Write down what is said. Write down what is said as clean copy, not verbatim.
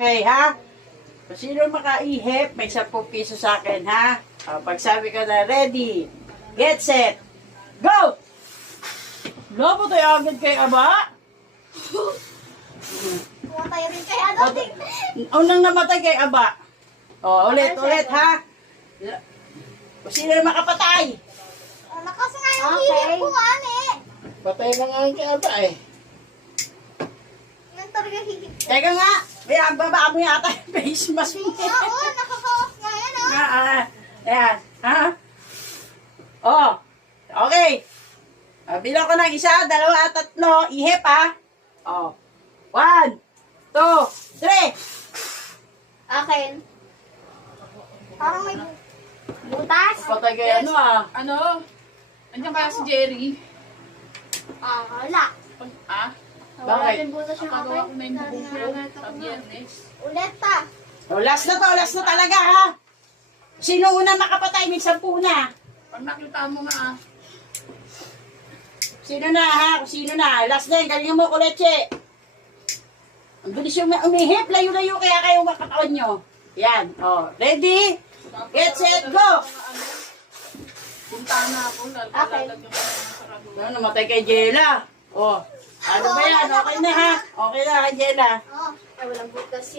Okay, ha? Kung sino makaihip, may 10 piso sa akin, ha? Pag sabi ka na, ready, get set, go! Lobo tayo agad kay Aba. Pumatay rin kay ano. Unang namatay kay Aba. Ulit, ha? Kung sino makapatay. Lakas nga yung hilip ko, ane. Patay na nga kay Aba eh. Yan talaga hilip ko. Teka nga, may baba mo yata yung face mask mo. Oo, nakakaos nga yan, Ayan, ha? Okay. Bilang ko ng 1, 2, 3, ihip, ha? 1, 2, 3. Akin. Parang may butas. Patay kay ano, Ano? Andiyan kaya si Jerry? Wala. Wala Bakit? din butas yung Pagawa akin. ko na yung buko ko sa biyernes. Ulit pa. Last na talaga, ha? Sino una makapatay? May 10 na. Pag nakita mo nga, Sino na, ha? Sino na? Last na yun. Galingan mo, Kuleche. Ang bilis yung umihip. Layo-layo kaya kayo makatawan nyo. Yan. Ready? Get set, go! punta na ako, lalagyan ko na ng sarado. Namatay kay Jela. Ano ba yan? Okay na, ha? Okay na kay Jela. Ay, walang butas yan.